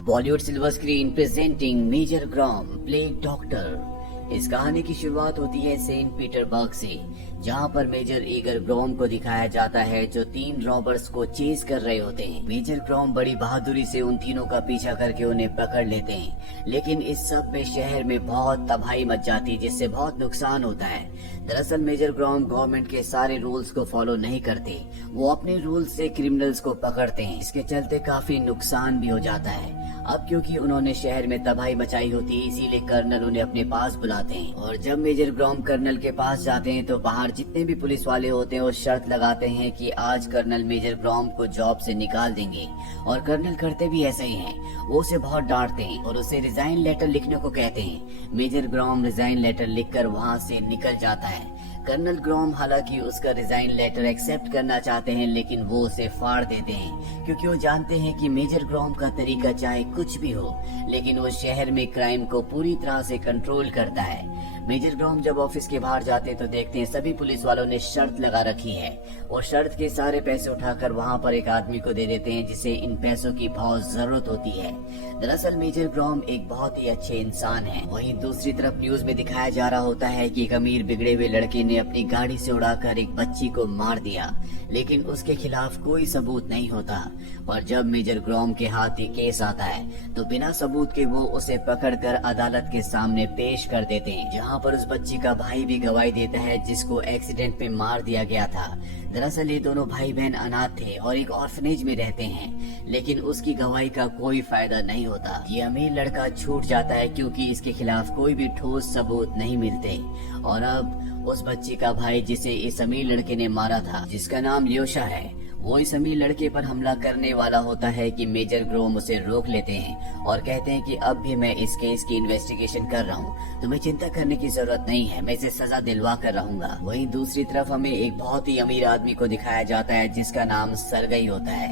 Bollywood silver screen presenting major Grom plague doctor. इस कहानी की शुरुआत होती है सेंट पीटर्सबर्ग से, जहां पर मेजर ईगर ग्रॉम को दिखाया जाता है जो 3 रॉबर्स को चेज कर रहे होते हैं। मेजर ग्रॉम बड़ी बहादुरी से उन तीनों का पीछा करके उन्हें पकड़ लेते हैं, लेकिन इस सब में शहर में बहुत तबाही मच जाती है, जिससे बहुत नुकसान होता है। दरअसल मेजर ग्रॉम गवर्नमेंट के सारे रूल्स को फॉलो नहीं करते, वो अपने रूल्स से क्रिमिनल्स को पकड़ते हैं। इसके चलते काफी नुकसान भी हो जाता है। अब क्योंकि उन्होंने शहर में तबाही मचाई होती है, इसीलिए कर्नल उन्हें अपने पास बुलाते हैं। और जब मेजर ग्रॉम कर्नल के पास जाते हैं तो बाहर जितने भी पुलिस वाले होते हैं वो शर्त लगाते हैं कि आज कर्नल मेजर ग्रॉम को जॉब से निकाल देंगे। और कर्नल करते भी ऐसे ही हैं। वो उसे बहुत डांटते हैं और उसे रिजाइन लेटर लिखने को कहते हैं। मेजर ग्रॉम रिजाइन लेटर लिखकर वहाँ से निकल जाता है। कर्नल ग्रॉम हालांकि उसका रिजाइन लेटर एक्सेप्ट करना चाहते हैं, लेकिन वो उसे फाड़ देते हैं, क्योंकि वो जानते हैं कि मेजर ग्रॉम का तरीका चाहे कुछ भी हो, लेकिन वो शहर में क्राइम को पूरी तरह से कंट्रोल करता है। मेजर ग्रॉम जब ऑफिस के बाहर जाते हैं तो देखते हैं सभी पुलिस वालों ने शर्त लगा रखी है, और शर्त के सारे पैसे उठाकर वहाँ पर एक आदमी को दे देते हैं जिसे इन पैसों की बहुत जरूरत होती है। दरअसल मेजर ग्रॉम एक बहुत ही अच्छे इंसान है। वहीं दूसरी तरफ न्यूज में दिखाया जा रहा होता है कि एक अमीर बिगड़े हुए लड़के ने अपनी गाड़ी से उड़ाकर एक बच्ची को मार दिया, लेकिन उसके खिलाफ कोई सबूत नहीं होता। और जब मेजर ग्रॉम के हाथ ये केस आता है तो बिना सबूत के वो उसे पकड़कर अदालत के सामने पेश कर देते हैं, जहाँ पर उस बच्ची का भाई भी गवाही देता है जिसको एक्सीडेंट में मार दिया गया था। दरअसल ये दोनों भाई बहन अनाथ थे और एक ऑर्फनेज में रहते हैं, लेकिन उसकी गवाही का कोई फायदा नहीं होता। ये अमीर लड़का छूट जाता है क्योंकि इसके खिलाफ कोई भी ठोस सबूत नहीं मिलते। और अब उस बच्ची का भाई, जिसे इस अमीर लड़के ने मारा था, जिसका नाम ल्योशा है, वो इस अमीर लड़के पर हमला करने वाला होता है कि मेजर ग्रॉम उसे रोक लेते हैं और कहते हैं कि अब भी मैं इस केस की इन्वेस्टिगेशन कर रहा हूँ, तुम्हें चिंता करने की जरूरत नहीं है, मैं इसे सजा दिलवा कर रहूंगा। वहीं दूसरी तरफ हमें एक बहुत ही अमीर आदमी को दिखाया जाता है जिसका नाम सरगई होता है।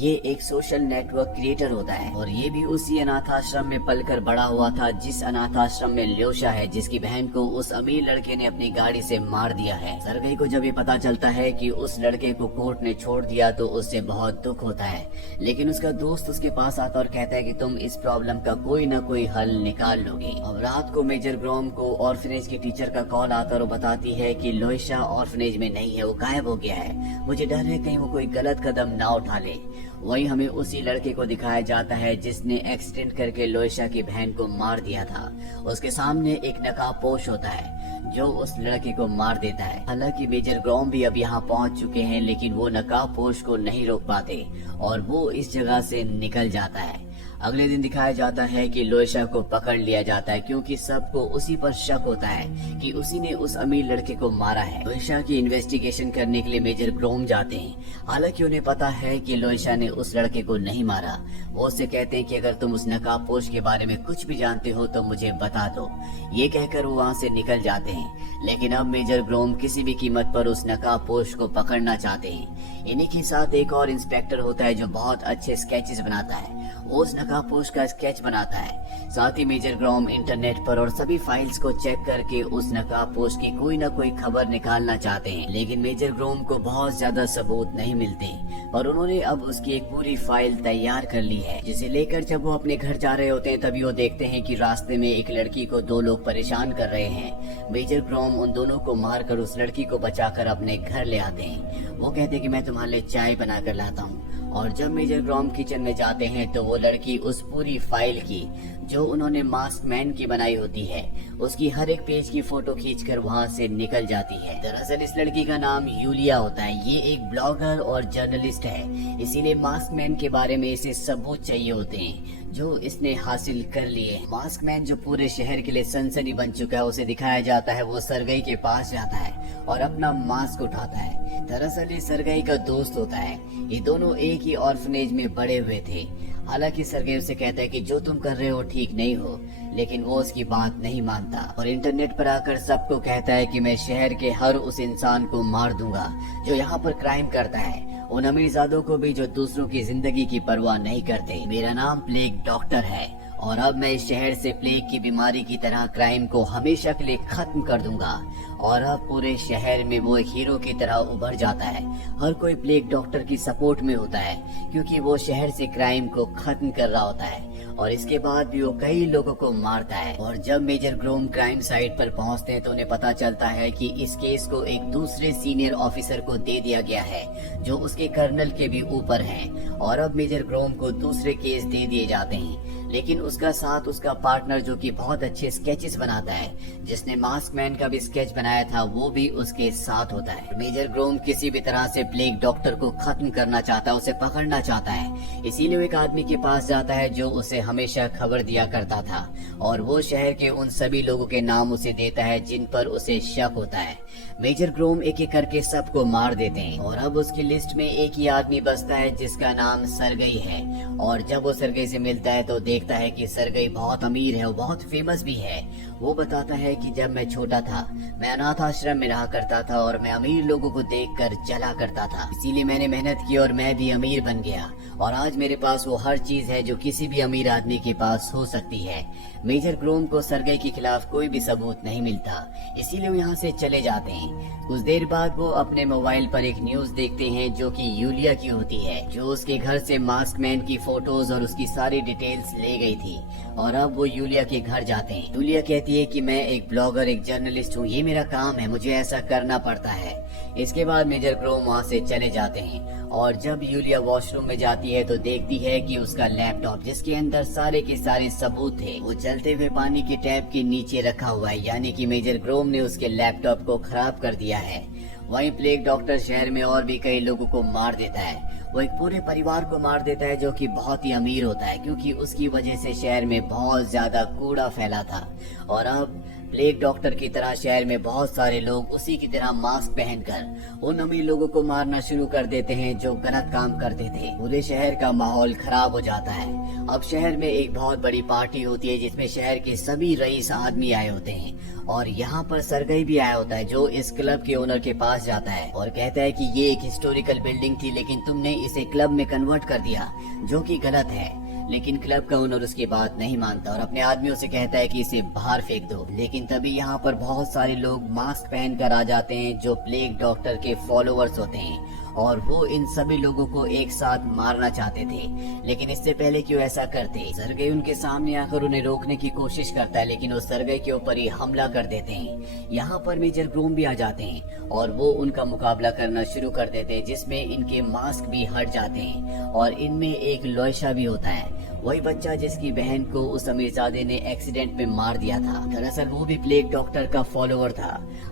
ये एक सोशल नेटवर्क क्रिएटर होता है और ये भी उसी अनाथ आश्रम में पलकर बड़ा हुआ था जिस अनाथ आश्रम में ल्योशा है, जिसकी बहन को उस अमीर लड़के ने अपनी गाड़ी से मार दिया है। सरगई को जब ये पता चलता है कि उस लड़के को कोर्ट ने छोड़ दिया तो उससे बहुत दुख होता है, लेकिन उसका दोस्त उसके पास आता और कहता है कि तुम इस प्रॉब्लम का कोई ना कोई हल निकाल लोगे। अब रात को मेजर ग्रॉम को ऑर्फनेज की टीचर का कॉल आता और वो बताती है कि लोइशा ऑर्फनेज में नहीं है, वो गायब हो गया है, मुझे डर है कहीं वो कोई गलत कदम ना उठा ले। वहीं हमें उसी लड़के को दिखाया जाता है जिसने एक्सीडेंट करके लोइशा की बहन को मार दिया था। उसके सामने एक नकाबपोश होता है जो उस लड़के को मार देता है। हालांकि मेजर ग्रॉम भी अब यहाँ पहुँच चुके हैं, लेकिन वो नकाबपोश को नहीं रोक पाते और वो इस जगह से निकल जाता है। अगले दिन दिखाया जाता है कि लोइशा को पकड़ लिया जाता है, क्योंकि सबको उसी पर शक होता है कि उसी ने उस अमीर लड़के को मारा है। लोइशा की इन्वेस्टिगेशन करने के लिए मेजर ग्रॉम जाते हैं। हालांकि उन्हें पता है कि लोइशा ने उस लड़के को नहीं मारा। वो उससे कहते हैं कि अगर तुम उस नकाबपोश के बारे में कुछ भी जानते हो तो मुझे बता दो। ये कहकर वो वहाँ से निकल जाते हैं, लेकिन अब मेजर ग्रॉम किसी भी कीमत पर उस नकाबपोश को पकड़ना चाहते हैं। इन्हीं के साथ एक और इंस्पेक्टर होता है जो बहुत अच्छे स्केचेस बनाता है। वो उस नकाबपोश का स्केच बनाता है। साथ ही मेजर ग्रॉम इंटरनेट पर और सभी फाइल्स को चेक करके उस नकाबपोश की कोई ना कोई खबर निकालना चाहते हैं, लेकिन मेजर ग्रॉम को बहुत ज्यादा सबूत नहीं मिलते और उन्होंने अब उसकी एक पूरी फाइल तैयार कर ली है, जिसे लेकर जब वो अपने घर जा रहे होते हैं तभी वो देखते हैं कि रास्ते में एक लड़की को 2 लोग परेशान कर रहे हैं। मेजर ग्रॉम उन दोनों को मारकर उस लड़की को बचाकर अपने घर ले आते हैं। वो कहते हैं कि मैं तुम्हारे लिए चाय बना कर लाता हूँ। और जब मेजर ग्रॉम किचन में जाते हैं तो वो लड़की उस पूरी फाइल की, जो उन्होंने मास्क मैन की बनाई होती है, उसकी हर एक पेज की फोटो खींचकर वहाँ से निकल जाती है। दरअसल इस लड़की का नाम यूलिया होता है। ये एक ब्लॉगर और जर्नलिस्ट है, इसीलिए मास्क मैन के बारे में इसे सबूत चाहिए होते हैं जो इसने हासिल कर लिए। मास्क मैन जो पूरे शहर के लिए सनसनी बन चुका है, उसे दिखाया जाता है। वो सरगई के पास जाता है और अपना मास्क उठाता है। दरअसल ये सरगई का दोस्त होता है। ये दोनों एक ही ऑर्फनेज में बड़े हुए थे। हालांकि सरगई उसे कहता है कि जो तुम कर रहे हो ठीक नहीं हो, लेकिन वो उसकी बात नहीं मानता और इंटरनेट पर आकर सबको कहता है कि मैं शहर के हर उस इंसान को मार दूंगा जो यहाँ पर क्राइम करता है, उन अमीरजादों को भी जो दूसरों की जिंदगी की परवाह नहीं करते। मेरा नाम प्लेग डॉक्टर है और अब मैं इस शहर से प्लेग की बीमारी की तरह क्राइम को हमेशा के लिए खत्म कर दूंगा। और अब पूरे शहर में वो एक हीरो की तरह उभर जाता है। हर कोई प्लेग डॉक्टर की सपोर्ट में होता है क्योंकि वो शहर से क्राइम को खत्म कर रहा होता है और इसके बाद भी वो कई लोगों को मारता है। और जब मेजर ग्रोम क्राइम साइट पर पहुंचते हैं तो उन्हें पता चलता है कि इस केस को एक दूसरे सीनियर ऑफिसर को दे दिया गया है जो उसके कर्नल के भी ऊपर हैं। और अब मेजर ग्रोम को दूसरे केस दे दिए जाते हैं, लेकिन उसका साथ उसका पार्टनर जो कि बहुत अच्छे स्केचेस बनाता है, जिसने मास्क मैन का भी स्केच बनाया था, वो भी उसके साथ होता है। मेजर ग्रोम किसी भी तरह से प्लेग डॉक्टर को खत्म करना चाहता है, उसे पकड़ना चाहता है। इसीलिए वो एक आदमी के पास जाता है जो उसे हमेशा खबर दिया करता था, और वो शहर के उन सभी लोगों के नाम उसे देता है जिन पर उसे शक होता है। मेजर ग्रोम एक एक करके सबको मार देते हैं और अब उसकी लिस्ट में एक ही आदमी बचता है जिसका नाम सरगई है। और जब वो सरगई से मिलता है तो देखता है कि सरगई बहुत अमीर है और बहुत फेमस भी है। वो बताता है कि जब मैं छोटा था मैं अनाथ आश्रम में रहा करता था और मैं अमीर लोगों को देखकर जला करता था, इसीलिए मैंने मेहनत की और मैं भी अमीर बन गया और आज मेरे पास वो हर चीज है जो किसी भी अमीर आदमी के पास हो सकती है। मेजर ग्रोम को सरगई के खिलाफ कोई भी सबूत नहीं मिलता, इसीलिए वो यहाँ से चले जाते हैं। कुछ देर बाद वो अपने मोबाइल पर एक न्यूज देखते हैं जो कि यूलिया की होती है, जो उसके घर से मास्क मैन की फोटोज और उसकी सारी डिटेल्स ले गई थी। और अब वो यूलिया के घर जाते हैं। यूलिया कहती है कि मैं एक ब्लॉगर, एक जर्नलिस्ट हूँ, ये मेरा काम है, मुझे ऐसा करना पड़ता है। इसके बाद मेजर ग्रोम वहाँ से चले जाते हैं और जब यूलिया वॉशरूम में जाती है तो देखती है कि उसका लैपटॉप, जिसके अंदर सारे के सारे सबूत थे, वो चलते हुए पानी के टैप के नीचे रखा हुआ है, यानी कि मेजर ग्रोम ने उसके लैपटॉप को खराब कर दिया है। वहीं प्लेग डॉक्टर शहर में और भी कई लोगों को मार देता है। वो एक पूरे परिवार को मार देता है जो कि बहुत ही अमीर होता है, क्योंकि उसकी वजह से शहर में बहुत ज्यादा कूड़ा फैला था। और अब प्लेग डॉक्टर की तरह शहर में बहुत सारे लोग उसी की तरह मास्क पहनकर उन अमीर लोगों को मारना शुरू कर देते हैं जो गलत काम करते थे। पूरे शहर का माहौल खराब हो जाता है। अब शहर में एक बहुत बड़ी पार्टी होती है जिसमें शहर के सभी रईस आदमी आए होते हैं और यहाँ पर सरगई भी आया होता है, जो इस क्लब के ओनर के पास जाता है और कहता है कि ये एक हिस्टोरिकल बिल्डिंग थी लेकिन तुमने इसे क्लब में कन्वर्ट कर दिया, जो कि गलत है। लेकिन क्लब का ओनर उसकी बात नहीं मानता और अपने आदमियों से कहता है कि इसे बाहर फेंक दो। लेकिन तभी यहाँ पर बहुत सारे लोग मास्क पहनकर आ जाते हैं जो प्लेग डॉक्टर के फॉलोअर्स होते हैं और वो इन सभी लोगों को एक साथ मारना चाहते थे। लेकिन इससे पहले कि वो ऐसा करते, सरगई उनके सामने आकर उन्हें रोकने की कोशिश करता है, लेकिन वो सरगई के ऊपर ही हमला कर देते हैं। यहाँ पर मेजर ग्रोम भी आ जाते हैं और वो उनका मुकाबला करना शुरू कर देते हैं, जिसमें इनके मास्क भी हट जाते हैं और इनमें एक लोयशा भी होता है, वही बच्चा जिसकी बहन को उस अमीरजादे ने एक्सीडेंट में मार दिया था। दरअसल वो भी प्लेग डॉक्टर का फॉलोअर था।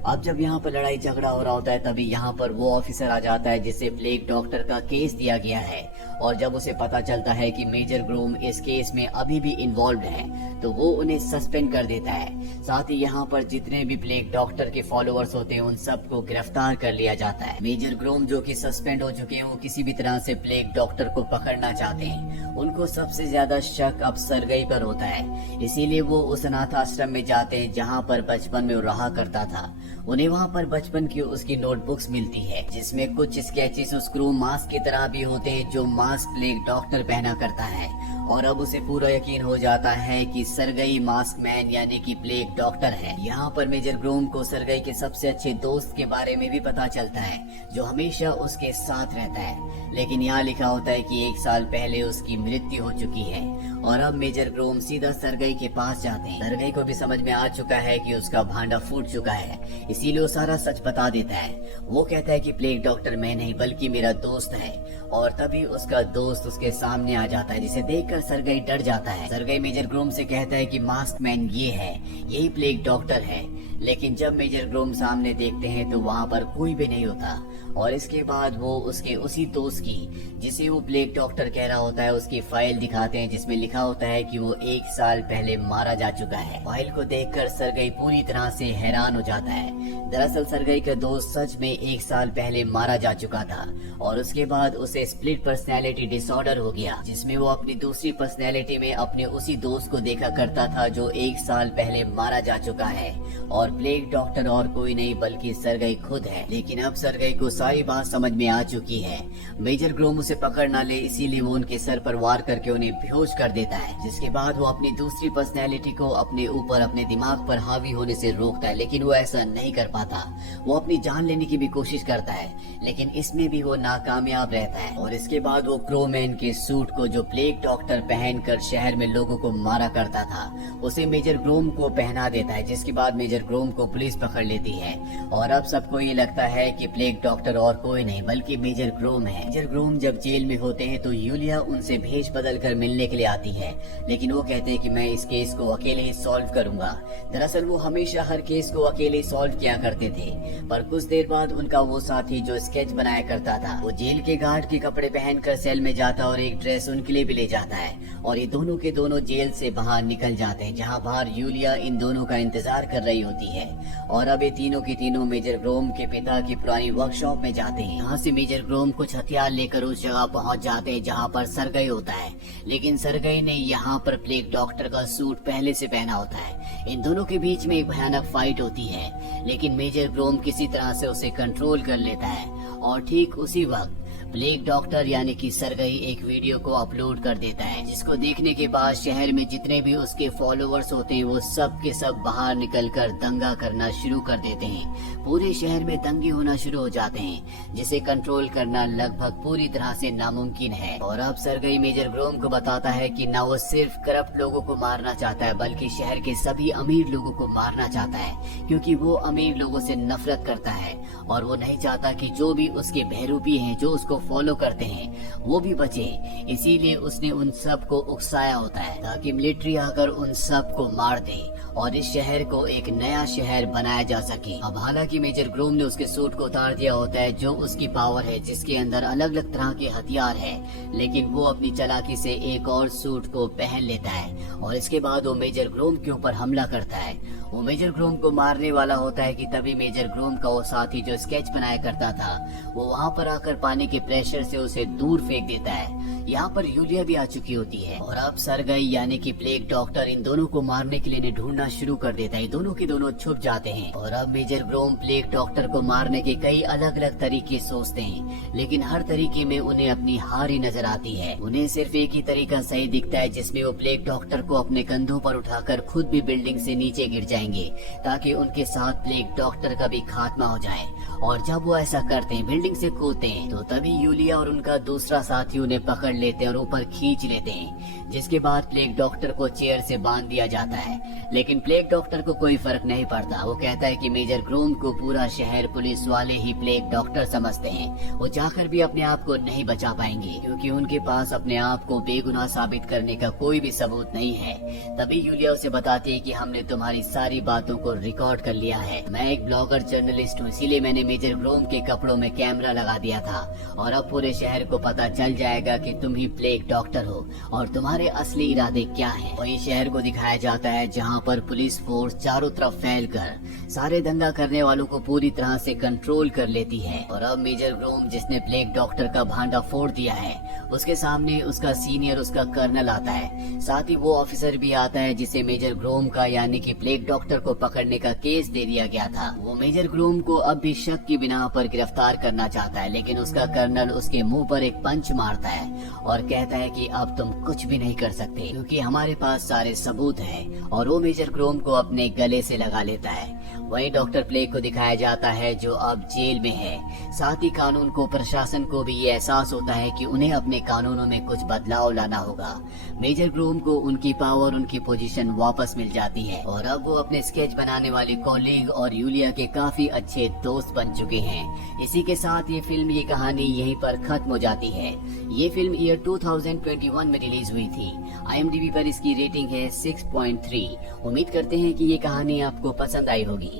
अब जब यहाँ पर लड़ाई झगड़ा हो रहा होता है तभी यहाँ पर वो ऑफिसर आ जाता है जिसे प्लेग डॉक्टर का केस दिया गया है और जब उसे पता चलता है कि मेजर ग्रोम इस केस में अभी भी इन्वॉल्व है तो वो उन्हें सस्पेंड कर देता है। साथ ही यहाँ पर जितने भी प्लेग डॉक्टर के फॉलोअर्स होते हैं उन सबको गिरफ्तार कर लिया जाता है। मेजर ग्रोम जो कि सस्पेंड हो चुके हैं वो किसी भी तरह से प्लेग डॉक्टर को पकड़ना चाहते हैं। उनको सबसे ज्यादा शक अब सरगई पर होता है, इसीलिए वो उस अनाथ आश्रम में जाते हैं जहाँ पर बचपन में वो रहा करता था। उन्हें वहाँ पर बचपन की उसकी नोटबुक्स मिलती है जिसमें कुछ स्केचेस उस क्रू मास्क की तरह भी होते हैं जो मास्क प्लेग डॉक्टर पहना करता है। और अब उसे पूरा यकीन हो जाता है कि सरगई मास्क मैन यानी कि प्लेग डॉक्टर है। यहाँ पर मेजर ग्रोम को सरगई के सबसे अच्छे दोस्त के बारे में भी पता चलता है जो हमेशा उसके साथ रहता है, लेकिन यहाँ लिखा होता है कि 1 साल पहले उसकी मृत्यु हो चुकी है। और अब मेजर ग्रोम सीधा सरगई के पास जाते हैं। सरगई को भी समझ में आ चुका है कि उसका भांडा फूट चुका है, इसीलिए वो सारा सच बता देता है। वो कहता है कि प्लेग डॉक्टर मैं नहीं बल्कि मेरा दोस्त है और तभी उसका दोस्त उसके सामने आ जाता है जिसे देखकर सरगई डर जाता है। सरगई मेजर ग्रोम से कहता है कि मास्क मैन ये है, यही प्लेग डॉक्टर है। लेकिन जब मेजर ग्रोम सामने देखते हैं तो वहाँ पर कोई भी नहीं होता और इसके बाद वो उसके उसी दोस्त की, जिसे वो प्लेग डॉक्टर कह रहा होता है, उसकी फाइल दिखाते हैं जिसमें लिखा होता है कि वो 1 साल पहले मारा जा चुका है। फाइल को देखकर सरगई पूरी तरह से हैरान हो जाता है। दरअसल सरगई का दोस्त सच में 1 साल पहले मारा जा चुका था और उसके बाद उसे स्प्लिट पर्सनैलिटी डिसऑर्डर हो गया, जिसमें वो अपनी दूसरी पर्सनैलिटी में अपने उसी दोस्त को देखा करता था जो 1 साल पहले मारा जा चुका है। और और प्लेग डॉक्टर और कोई नहीं बल्कि सरगई खुद है। लेकिन अब सरगई को सारी बात समझ में आ चुकी है। मेजर ग्रोम उसे पकड़ ना ले, इसीलिए वो उनके सर पर वार करके उन्हें बेहोश कर देता है। जिसके बाद वो अपनी दूसरी पर्सनैलिटी को अपने ऊपर, अपने दिमाग पर हावी होने से रोकता है, लेकिन वो ऐसा नहीं कर पाता। वो अपनी जान लेने की भी कोशिश करता है, लेकिन इसमें भी वो नाकामयाब रहता है। और इसके बाद वो क्रोमैन के सूट को, जो प्लेग डॉक्टर पहनकर शहर में लोगों को मारा करता था, उसे मेजर ग्रोम को पहना देता है। जिसके बाद मेजर ग्रोम को पुलिस पकड़ लेती है और अब सबको ये लगता है कि प्लेग डॉक्टर और कोई नहीं बल्कि मेजर ग्रोम है। मेजर ग्रोम जब जेल में होते हैं तो यूलिया उनसे भेष बदल कर मिलने के लिए आती है, लेकिन वो कहते हैं कि मैं इस केस को अकेले ही सॉल्व करूंगा। दरअसल वो हमेशा हर केस को अकेले सॉल्व किया करते थे, पर कुछ देर बाद उनका वो साथी जो स्केच बनाया करता था, वो जेल के गार्ड के कपड़े पहनकर सेल में जाता और एक ड्रेस उनके लिए भी ले जाता है और ये दोनों के दोनों जेल से बाहर निकल जाते हैं, जहाँ बाहर यूलिया इन दोनों का इंतजार कर रही होती है। और अब ये तीनों के तीनों मेजर ग्रोम के पिता की पुरानी वर्कशॉप में जाते हैं। यहाँ से मेजर ग्रोम कुछ हथियार लेकर उस जगह पहुँच जाते हैं जहाँ पर सरगई होता है, लेकिन सरगई ने यहाँ पर प्लेग डॉक्टर का सूट पहले से पहना होता है। इन दोनों के बीच में एक भयानक फाइट होती है, लेकिन मेजर ग्रोम किसी तरह से उसे कंट्रोल कर लेता है और ठीक उसी वक्त प्लेग डॉक्टर यानी कि सरगई एक वीडियो को अपलोड कर देता है, जिसको देखने के बाद शहर में जितने भी उसके फॉलोअर्स होते हैं वो सब के सब बाहर निकलकर दंगा करना शुरू कर देते हैं। पूरे शहर में दंगे होना शुरू हो जाते हैं, जिसे कंट्रोल करना लगभग पूरी तरह से नामुमकिन है। और अब सरगई मेजर ग्रोम को बताता है कि न वो सिर्फ करप्ट लोगों को मारना चाहता है बल्कि शहर के सभी अमीर लोगों को मारना चाहता है, क्योंकि वो अमीर लोगों से नफरत करता है और वो नहीं चाहता कि जो भी उसके बहरूपी हैं, जो उसको फॉलो करते हैं, वो भी बचे। इसीलिए उसने उन सब को उकसाया होता है ताकि मिलिट्री आकर उन सब को मार दे और इस शहर को एक नया शहर बनाया जा सके। अब हालांकि मेजर ग्रोम ने उसके सूट को उतार दिया होता है, जो उसकी पावर है, जिसके अंदर अलग अलग तरह के हथियार है, लेकिन वो अपनी चालाकी से एक और सूट को पहन लेता है और इसके बाद वो मेजर ग्रोम के ऊपर हमला करता है। वो मेजर ग्रोम को मारने वाला होता है कि तभी मेजर ग्रोम का वो साथी जो स्केच बनाया करता था, वो वहाँ पर आकर पानी के प्रेशर से उसे दूर फेंक देता है। यहाँ पर यूलिया भी आ चुकी होती है और अब सरगई यानी कि प्लेग डॉक्टर इन दोनों को मारने के लिए इन्हें ढूंढना शुरू कर देता है। दोनों के दोनों छुप जाते हैं और अब मेजर ग्रोम प्लेग डॉक्टर को मारने के कई अलग अलग तरीके सोचते हैं, लेकिन हर तरीके में उन्हें अपनी हार ही नजर आती है। उन्हें सिर्फ एक ही तरीका सही दिखता है, जिसमें वो प्लेग डॉक्टर को अपने कंधों पर उठाकर खुद भी बिल्डिंग से नीचे गिर जाएंगे ताकि उनके साथ प्लेग डॉक्टर का भी खात्मा हो जाए। और जब वो ऐसा करते हैं, बिल्डिंग से कूदते हैं, तो तभी यूलिया और उनका दूसरा साथी उन्हें पकड़ लेते हैं और ऊपर खींच लेते हैं, जिसके बाद प्लेग डॉक्टर को चेयर से बांध दिया जाता है। लेकिन प्लेग डॉक्टर को कोई फर्क नहीं पड़ता। वो कहता है कि मेजर ग्रोम को पूरा शहर पुलिस वाले ही प्लेग डॉक्टर समझते हैं, वो जाकर भी अपने आप को नहीं बचा पाएंगे क्योंकि उनके पास अपने आप को बेगुनाह साबित करने का कोई भी सबूत नहीं है। तभी यूलिया उसे बताती है कि हमने तुम्हारी सारी बातों को रिकॉर्ड कर लिया है। मैं एक ब्लॉगर जर्नलिस्ट हूँ, इसीलिए मैंने मेजर ग्रोम के कपड़ों में कैमरा लगा दिया था और अब पूरे शहर को पता चल जाएगा कि तुम ही प्लेग डॉक्टर हो और तुम्हारे असली इरादे क्या हैं। वही शहर को दिखाया जाता है जहाँ पर पुलिस फोर्स चारों तरफ फैलकर सारे दंगा करने वालों को पूरी तरह से कंट्रोल कर लेती है। और अब मेजर ग्रोम, जिसने प्लेग डॉक्टर का भांडा फोड़ दिया है, उसके सामने उसका सीनियर, उसका कर्नल आता है। साथ ही वो ऑफिसर भी आता है जिसे मेजर ग्रोम का यानी कि प्लेग डॉक्टर को पकड़ने का केस दे दिया गया था। वो मेजर ग्रोम को अब भी शक की बिना पर गिरफ्तार करना चाहता है, लेकिन उसका कर्नल उसके मुंह पर एक पंच मारता है और कहता है कि अब तुम कुछ भी नहीं कर सकते क्योंकि हमारे पास सारे सबूत हैं। और वो मेजर ग्रोम को अपने गले से लगा लेता है। वहीं डॉक्टर प्लेग को दिखाया जाता है जो अब जेल में है। साथ ही कानून को, प्रशासन को भी ये एहसास होता है कि उन्हें अपने कानूनों में कुछ बदलाव लाना होगा। मेजर ग्रोम को उनकी पावर, उनकी पोजीशन वापस मिल जाती है और अब वो अपने स्केच बनाने वाले कॉलीग और यूलिया के काफी अच्छे दोस्त बन चुके हैं। इसी के साथ ये फिल्म, ये कहानी यहीं पर खत्म हो जाती है। ये फिल्म ईयर 2021 में रिलीज हुई थी। IMDb पर इसकी रेटिंग है 6.3। उम्मीद करते हैं कि ये कहानी आपको पसंद आई होगी।